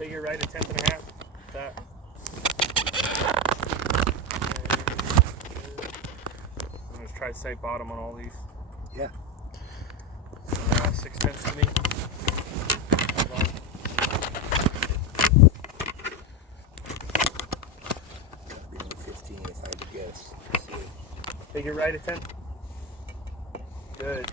Figure right, a 10.5. That. I'm going to try sight bottom on all these. Yeah. 6/10 to me. That'd be 15 if I had to guess. Let's see. Figure right, a 10. Good.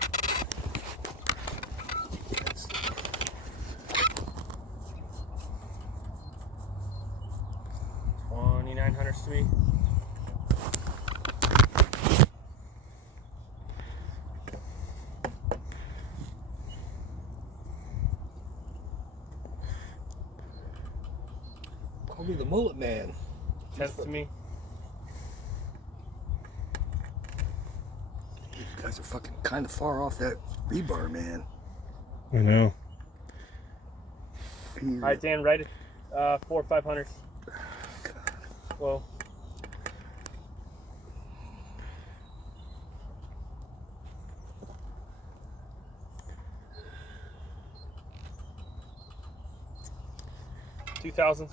2900s to me. Call me the mullet man. 10s to me. You guys are fucking kind of far off that rebar, man. I know. All right, Dan, right at 4 500s. Whoa. $2,000.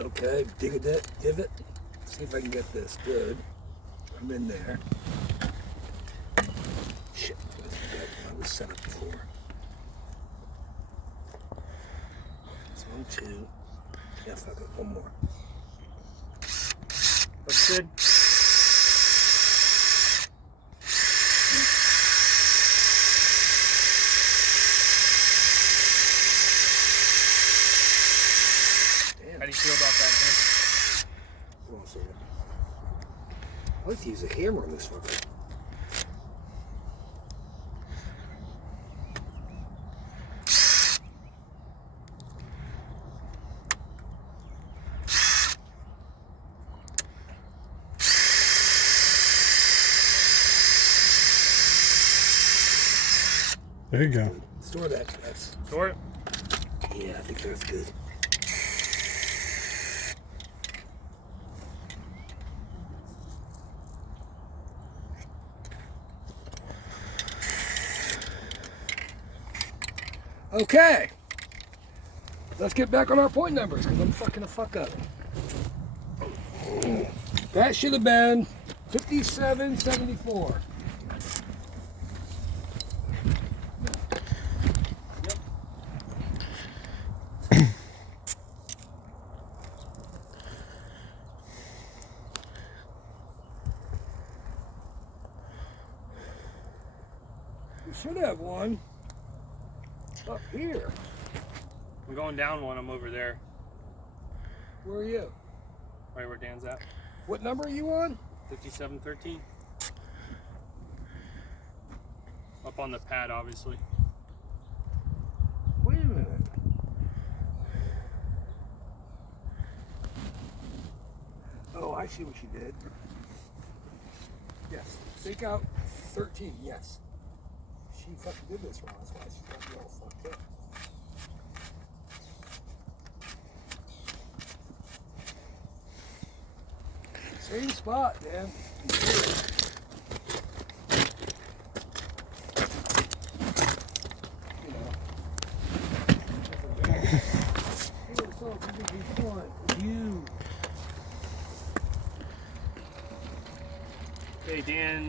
Okay, dig a divot. See if I can get this good. I'm in there. Shit, I was set up before. That's 1, 2. Yeah, fuck it, one more. Looks good. Damn. How do you feel about that, man? Hold on a second. I like to use a hammer on this fucker. There you go. Store that. That's. Store it. Yeah, I think that's good. Okay. Let's get back on our point numbers because I'm fucking the fuck up. That should have been 57.74. We should have one up here. I'm going down one. I'm over there. Where are you? Right where Dan's at. What number are you on? 5713. Up on the pad, obviously. Wait a minute. Oh, I see what you did. Yes. Take out 13, yes. She fucking did this wrong, that's why she's got me all fucked up. Same spot, Dan. You know. You. Okay, Dan,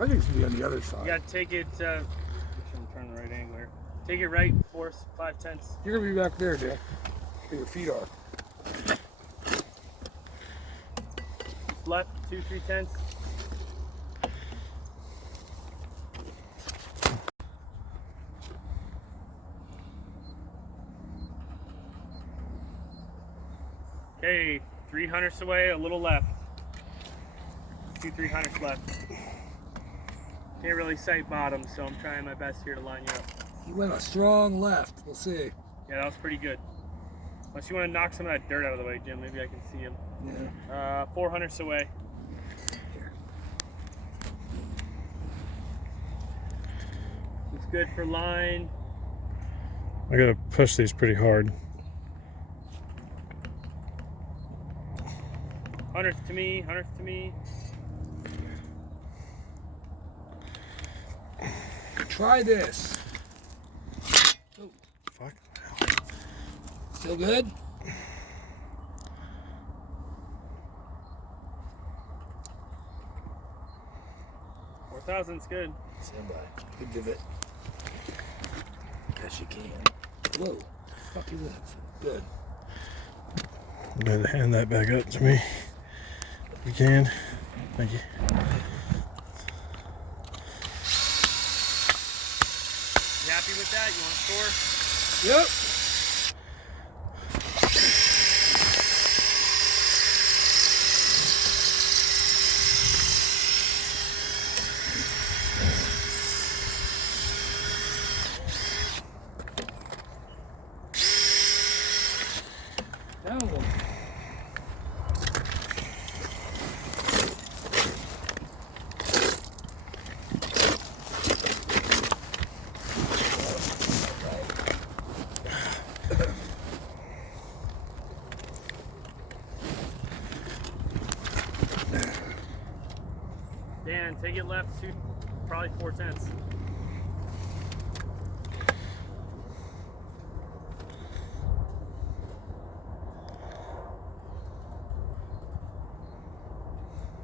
I think it should be on the other side. you gotta take it, I'm turning the right angle here. Take it right, 4 5/10. You're gonna be back there, Dan. Where your feet are. Left, 2 3/10. Okay, 300s away, a little left. 2 300s left. Can't really sight bottom, so I'm trying my best here to line you up. You went a strong left. We'll see. Yeah, that was pretty good. Unless you want to knock some of that dirt out of the way, Jim, maybe I can see him. Yeah. 400s away. Here. Looks good for line. I gotta push these pretty hard. 100s to me, 100s to me. Try this. Oh, Fuck. Still good? $4,000's good. Stand by. Good divot. Yes, you can. Whoa. Fuck you this. Good. I'm going to hand that back up to me. If you can. Thank you. You happy with that? You want to score? Yep. Down a little. Dan, take it left to probably 4/10.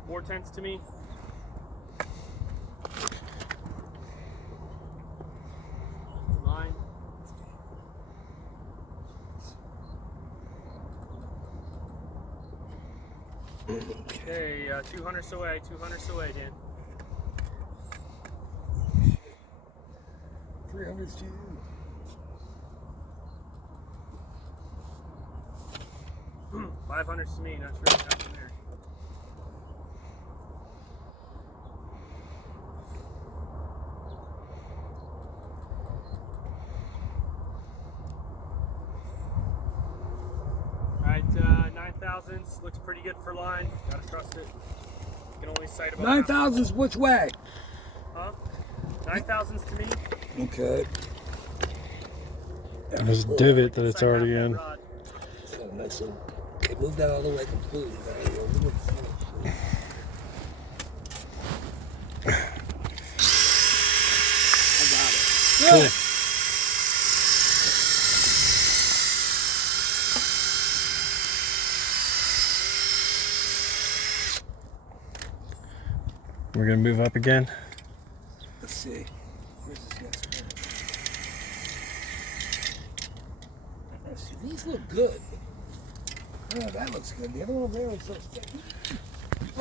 Four-tenths to me. Line. Okay, 200 away, 200 away, Dan. 300's to you. $500 to me, not sure what's happening there. Alright, 9,000s looks pretty good for line. Gotta trust it. You can only sight about 9,000's which way? Huh? 9,000s to me. Okay. There's a divot that it's already in. So nice one. Okay, move that all the way completely. There you go. Move it forward. I got it. Good. We're going to move up again. Let's see. Where's this next one? Let's see. These look good. Oh, that looks good. The other one over there looks so thick.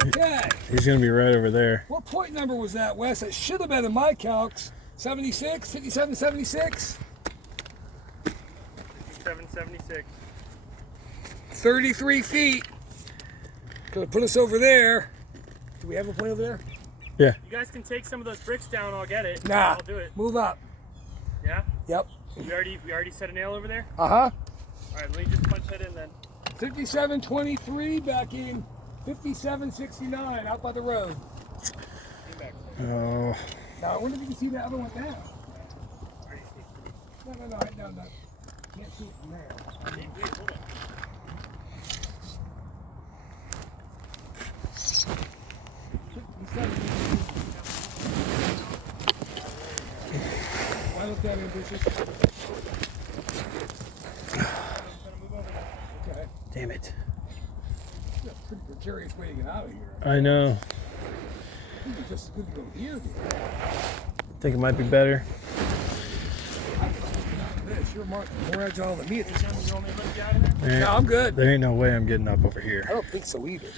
Okay. He's going to be right over there. What point number was that, Wes? It should have been in my calcs. 76? 57, 76? 776. 33 feet. Gonna put us over there. Do we have a point over there? Yeah. You guys can take some of those bricks down. I'll get it. Nah. I'll do it. Move up. Yeah. Yep. We already set a nail over there. Uh-huh. All right. Let me just punch that in then. 57.23 back in 57.69 out by the road. Get back. Oh. Now I wonder if you can see the other one now. Where do you see? No. Can't see it from there. Wait, hold on. 57. Why look that ambitious? Okay. Damn it. That's a pretty precarious way to get out of here. I know. I think it's just as good to go here. I think it might be better. This, you're more agile than me at this You point. want me to lift you out of there? No, I'm good. There ain't no way I'm getting up over I here. don't think so either.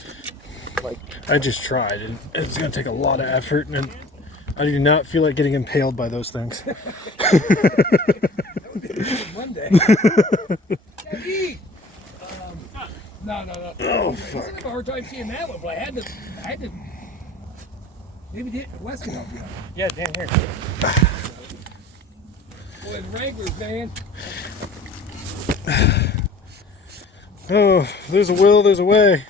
Like, I just tried, and it's going to take a lot of effort, and I do not feel like getting impaled by those things. that would be one day. Hey, no. Oh, I fuck. have a hard time seeing that one, but I had to. Maybe Wes can help you out. Yeah, Dan, here. Boy, the Wranglers, man. Oh, there's a will, there's a way.